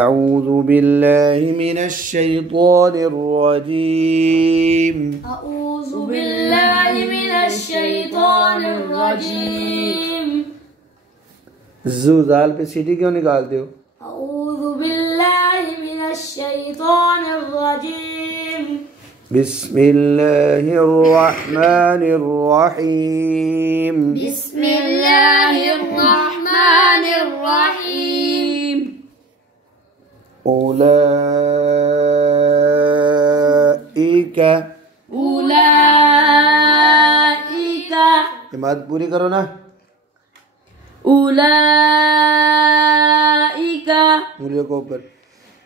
أعوذ بالله من الشيطان الرجيم أعوذ بالله من الشैतान الरजीम। ज़ाल पे सीटी क्यों निकालते हो? أعوذ بالله من الشैतान الرजीम। बिस्मिल्लाहिर्रहमानिर्रहीम। बिस्मिल्लाहिर्रहमानिर्रहीम। उलाइका ये बात पूरी करो ना। उलाइका उंगलियों को ऊपर।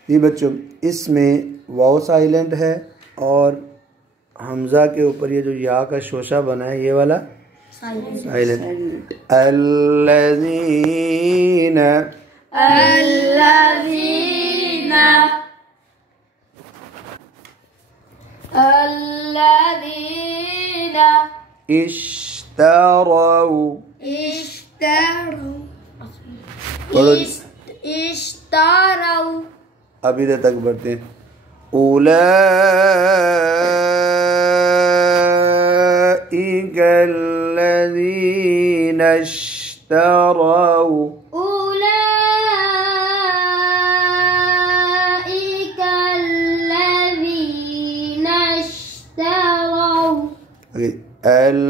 ये बच्चों इसमें वाव साइलेंट है और हमजा के ऊपर ये जो या का शोशा बना है ये वाला साइलेंट। अल्लज़ीना इश्तरौ अब इधर तक बढ़ते हैं। उलाइका अल्लज़ीना इश्तरौ अल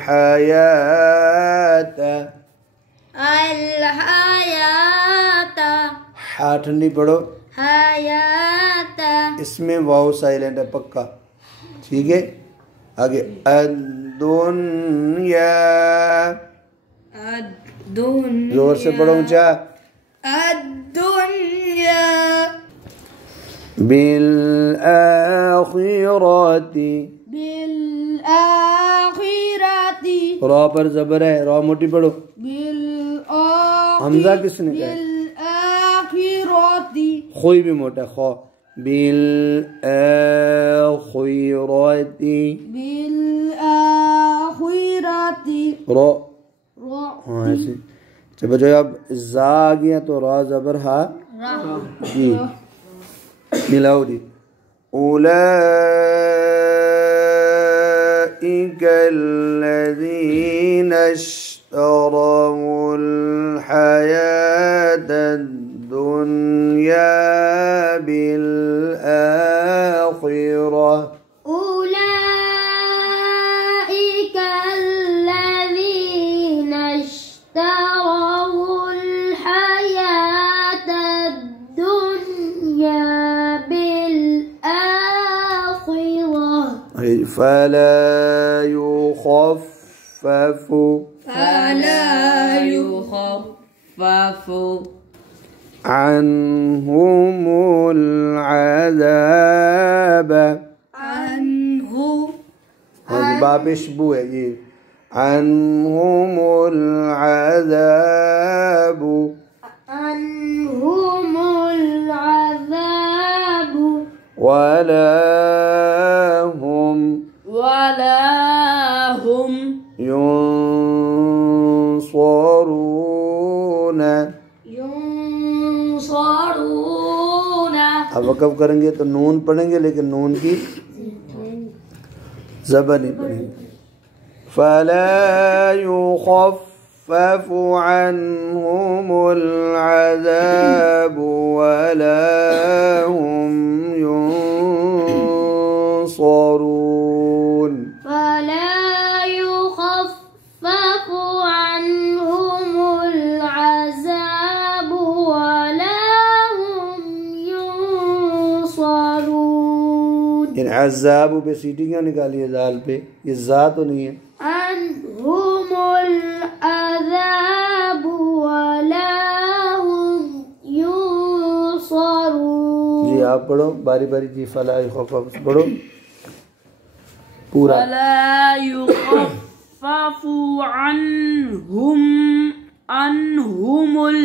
हयात हा ठंडी पढ़ो। इसमें वाव साइलेंट है पक्का, ठीक है। आगे अद्दुन्या जोर से पढ़ो ऊंचा। अद्दुन्या बिल आखिरती रॉ पर जबर है, रॉ मोटी पढ़ो। हमजा किसने कहा? खोई भी मोटा खो। बिल आखिरती रो हाँ ऐसे। जब जो अब जा आ गया तो रा जबर हा जी मिलाओ जी। उलाइका अल्लज़ीना इश्तरौल हयातद दुनिया बिल आखिरह। उलाइका अल्लज़ीना इश्तरौल हयातद दुनिया बिल आखिरह। फला युखफ़फ़ु अन्हुमुल अज़ाब। बाबिशबू है ये। अन्हुमुल अज़ाब वला हुम युनसरून। अब वक़फ़ करेंगे तो नून पढ़ेंगे लेकिन नून की ज़बर नहीं पढ़ेंगे। फला युखफ़फ़ु अन्हुमुल अज़ाब वला हुम युनसरून। इन अज़ाबु पे सीटी क्यों निकाली है ज़ाल पे? ये ज़ा तो नहीं है। अन्हुमुल अज़ाबु वला हुम युनसरून। जी आप पढ़ो बारी बारी जी। फला युखफ़फ़ु पढ़ो पूरा। फला युखफ़फ़ु अन्हुमुल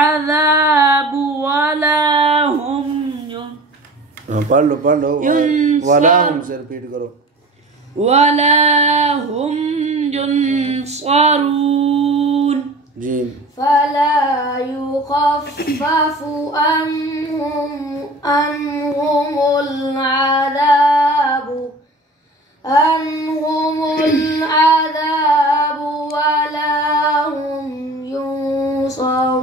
अज़ाबु वला हुम पढ़ लो वाला हम से रिपीट करो। वला हुम युनसरून। जी फला युखफ़फ़ु अन्हुमुल العذاب ولا هم ينصرون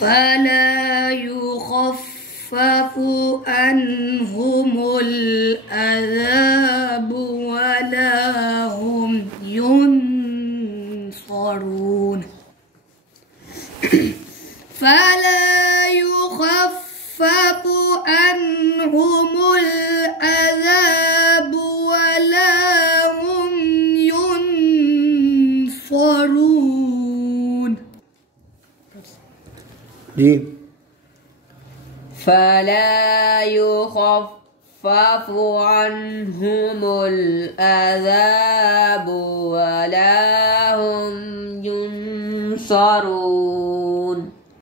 فلا يخفف عنهم العذاب ولا هم ينصرون فلا يخفف عنهم العذاب ولا هم ينصرون. जी فلا يخفف عنهم العذاب ولا هم ينصرون